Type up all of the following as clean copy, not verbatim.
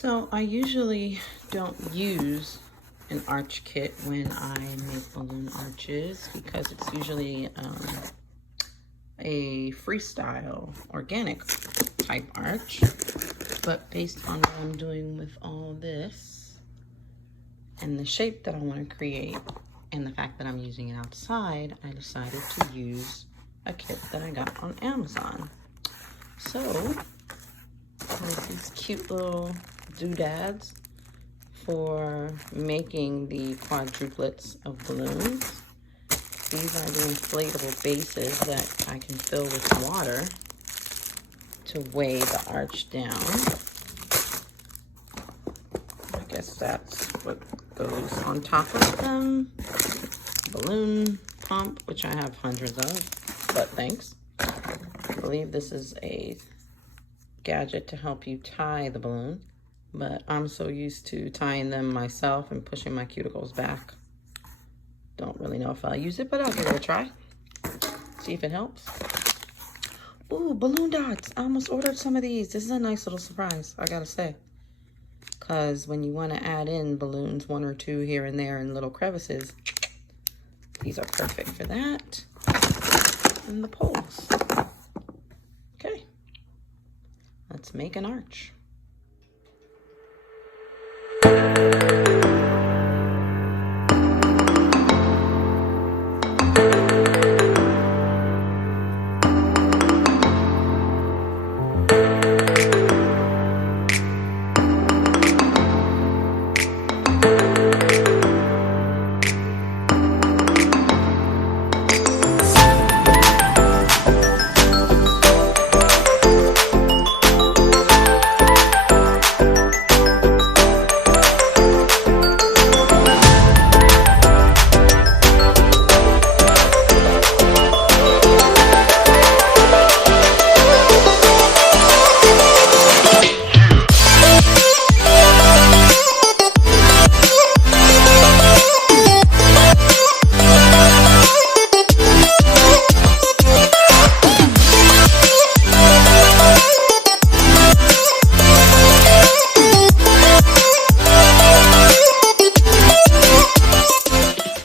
So I usually don't use an arch kit when I make balloon arches because it's usually a freestyle, organic type arch. But based on what I'm doing with all this and the shape that I want to create and the fact that I'm using it outside, I decided to use a kit that I got on Amazon. So there's these cute little doodads for making the quadruplets of balloons. These are the inflatable bases that I can fill with water to weigh the arch down. I guess that's what goes on top of them. Balloon pump, which I have hundreds of, but thanks. I believe this is a gadget to help you tie the balloon, but I'm so used to tying them myself and pushing my cuticles back. Don't really know if I'll use it, but I'll give it a try. See if it helps. Ooh, balloon dots. I almost ordered some of these. This is a nice little surprise, I gotta say. Because when you want to add in balloons, one or two here and there in little crevices, these are perfect for that. And the poles. Okay. Let's make an arch.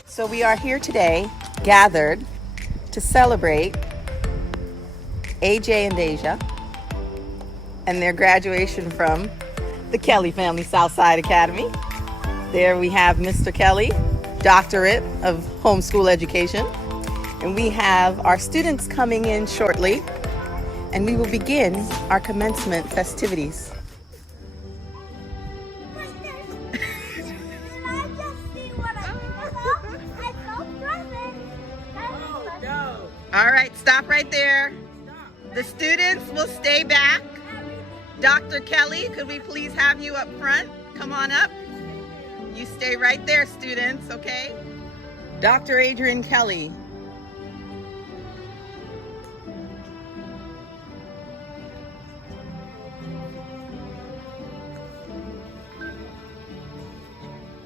So we are here today, gathered to celebrate AJ and Asia and their graduation from the Kelly Family Southside Academy. There we have Mr. Kelly, doctorate of homeschool education. And we have our students coming in shortly, and we will begin our commencement festivities. All right, stop right there. The students will stay back. Dr. Kelly, could we please have you up front? Come on up. You stay right there, students, okay? Dr. Adrian Kelly.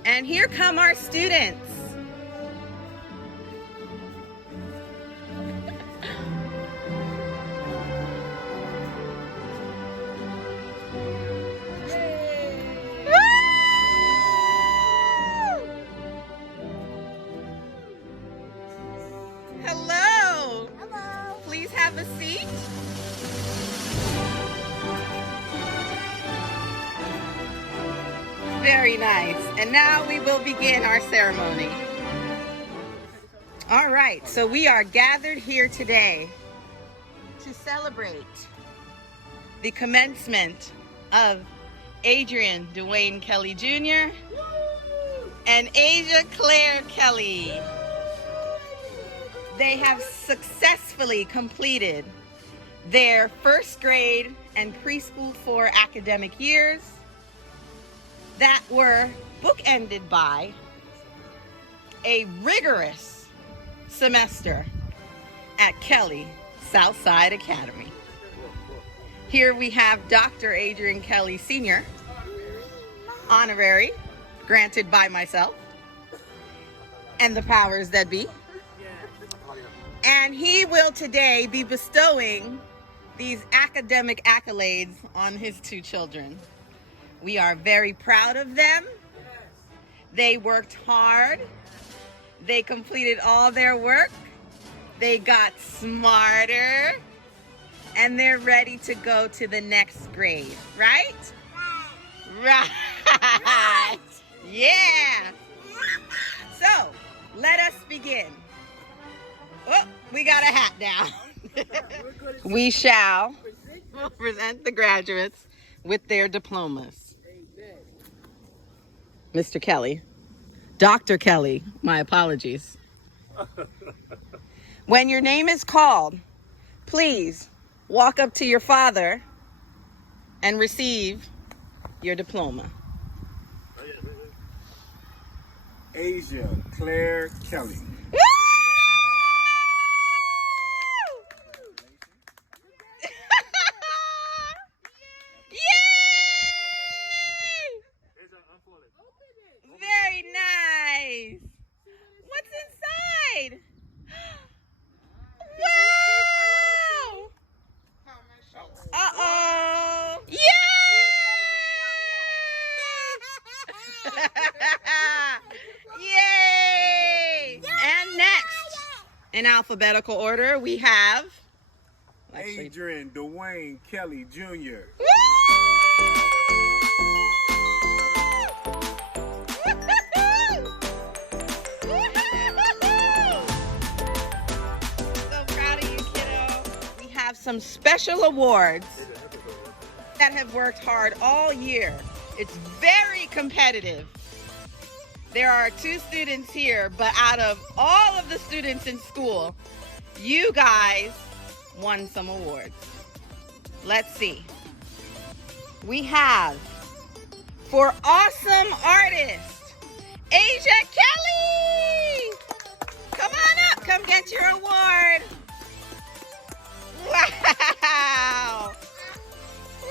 And here come our students. Hello. Hello. Please have a seat. Very nice. And now we will begin our ceremony. All right, so we are gathered here today to celebrate the commencement of Adrian Dwayne Kelly Jr. and Asia Claire Kelly. They have successfully completed their first grade and preschool 4 academic years that were bookended by a rigorous semester at Kelly Southside Academy. Here we have Dr. Adrian Kelly Sr., honorary, granted by myself and the powers that be. And he will today be bestowing these academic accolades on his 2 children. We are very proud of them. They worked hard. They completed all their work. They got smarter. And they're ready to go to the next grade, right? Right. Yeah. So, let us begin. Oh, we got a hat now. We shall present the graduates with their diplomas. Mr. Kelly. Dr. Kelly, my apologies. When your name is called, please walk up to your father and receive your diploma. Asia Claire Kelly. Very nice. What's inside? Wow! Uh-oh. Yay! Yay! And next, in alphabetical order, we have Adrian Dwayne Kelly Jr. Some special awards that have worked hard all year. It's very competitive. There are 2 students here, but out of all of the students in school, you guys won some awards. Let's see. We have, for awesome artist, Asia Kelly! Come on up, come get your award. Wow! Woo!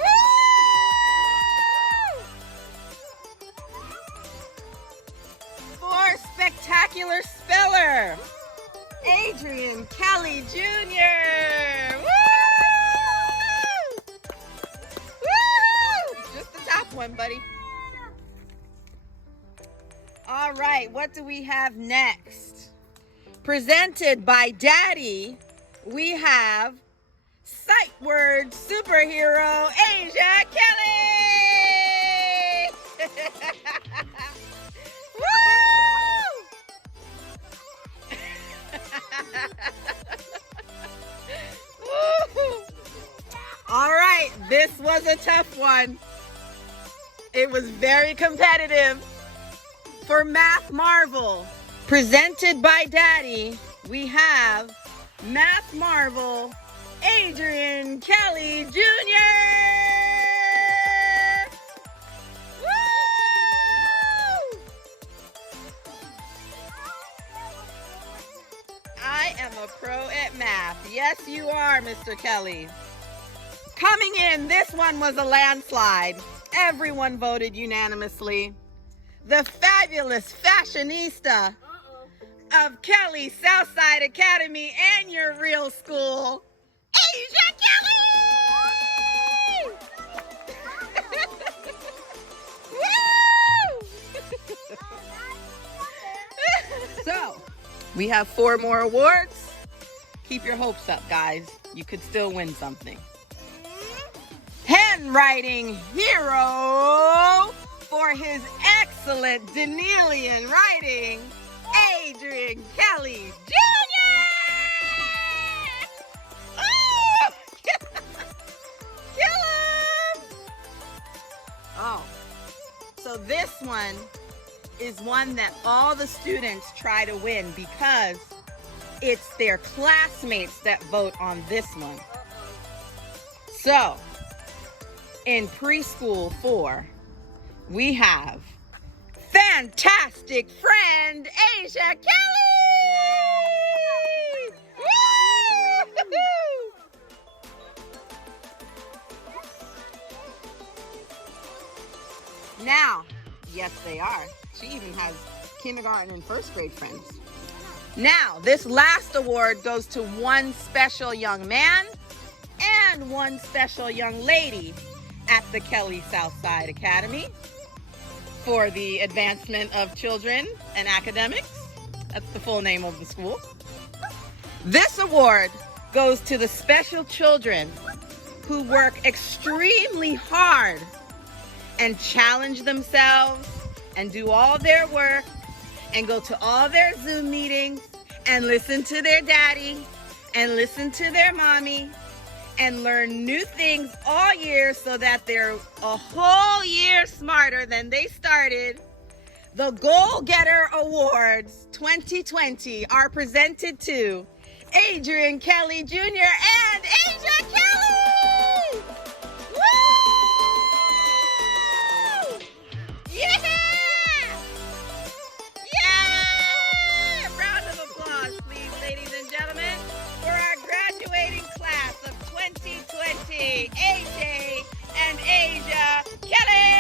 For spectacular speller, Adrian Kelly Jr. Woo! Woo! Just the top one, buddy. All right, what do we have next? Presented by Daddy, we have sight word superhero Asia Kelly! Woo! Woo! All right, this was a tough one. It was very competitive. For Math Marvel, presented by Daddy, we have Math Marvel Adrian Kelly Jr. Woo! I am a pro at math. Yes, you are, Mr. Kelly. Coming in, this one was a landslide. Everyone voted unanimously. The fabulous fashionista of Kelly Southside Academy and your real school, Asia Kelly! Woo! So, we have 4 more awards. Keep your hopes up, guys. You could still win something. Handwriting hero for his excellent Danielian writing, Adrian Kelly Jr. Oh! Kill him! Oh, so this one is one that all the students try to win because it's their classmates that vote on this one. So, in preschool 4, we have fantastic friend Asia Kelly! Woo! Now, yes they are. She even has kindergarten and 1st grade friends. Now, this last award goes to one special young man and one special young lady. at the Kelly Southside Academy for the advancement of children and academics. That's the full name of the school. This award goes to the special children who work extremely hard and challenge themselves and do all their work and go to all their Zoom meetings and listen to their daddy and listen to their mommy and learn new things all year so that they're a whole year smarter than they started. The Goal Getter Awards 2020 are presented to Adrian Kelly Jr. and Asia Kelly! Woo! Yeah! Yeah! Round of applause, please, ladies and gentlemen, for our graduating class of 2020, AJ and Asia Kelly!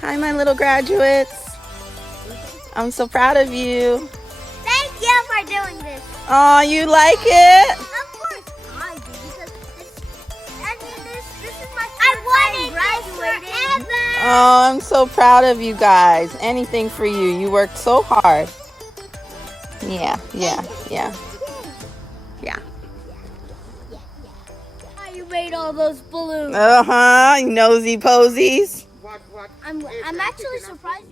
Hi, my little graduates. I'm so proud of you. Thank you for doing this. Oh, you like it? Of course I do, because this is my first time graduating. Oh, I'm so proud of you guys. Anything for you. You worked so hard. Yeah. You made all those balloons. Uh-huh, nosy posies. I'm actually surprised.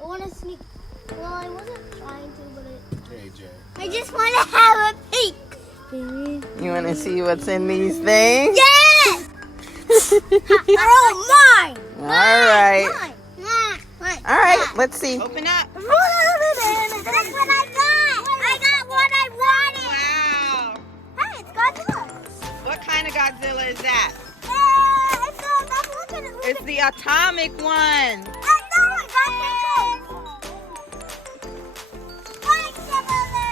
I want to sneak. Well, I wasn't trying to, but I just want to have a peek. You want to see what's in these things? Yes! They're all mine! All right. Mine. All right, let's see. Open up. That's what I got! I got what I wanted! Wow. Hey, it's Godzilla! What kind of Godzilla is that? Look at it! It's the atomic one. I know I got it! Like the balloon!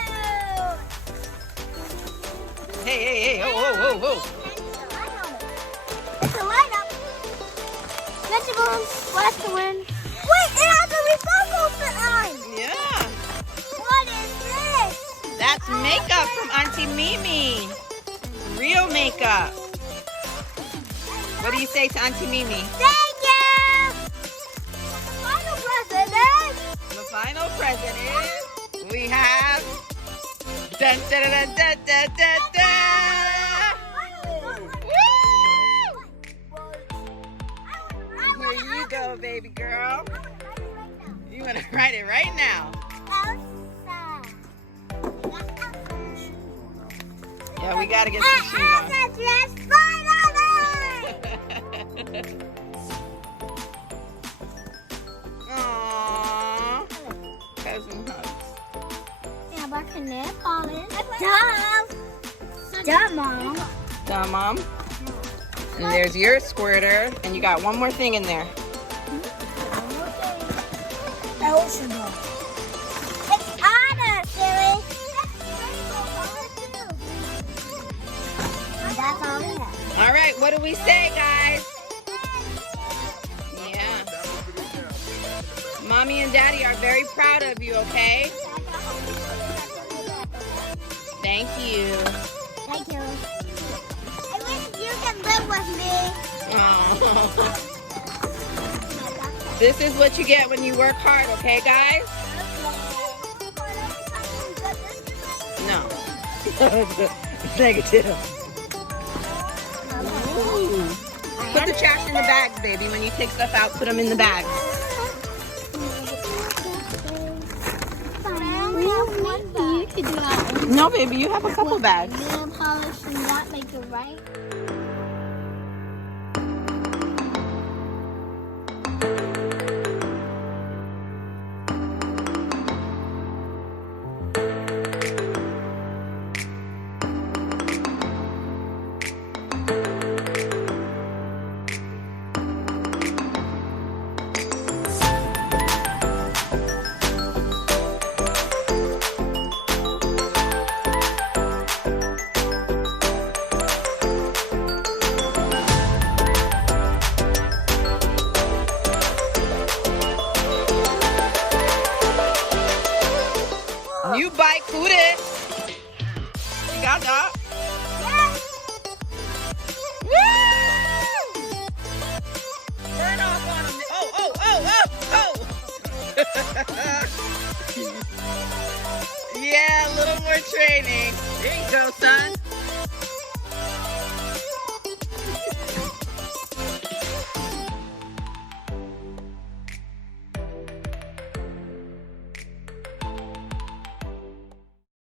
Hey. Oh. It's a light up. Get the balloon. Watch the wind. Wait, it has a recycle sign. Yeah. What is this? That's makeup from Auntie Mimi. Real makeup. What do you say to Auntie Mimi? Thank you. Final present. The final present is we have dun dun dun dun dun dun dun. Woo! Here you go, baby girl. You want to write it right now? Yeah, we gotta get some shoes on. Aww. Cousin hugs. Yeah, but can they polish? Duh, Mom. Done, Mom. And there's your squirter, and you got one more thing in there. Eligible. It's honor, silly. That's all we have. All right, what do we say, guys? Yeah. Mommy and Daddy are very proud of you, okay? Thank you. Thank you. I wish you could live with me. Oh. This is what you get when you work hard, okay, guys? No. Negative. Ooh. Put the trash in the bags, baby. When you take stuff out, put them in the bags. You could do that. No, baby, you have a couple bags. Nail polish and not make it right. Dada. Burn off on him. Oh. Yeah, a little more training. There you go, son.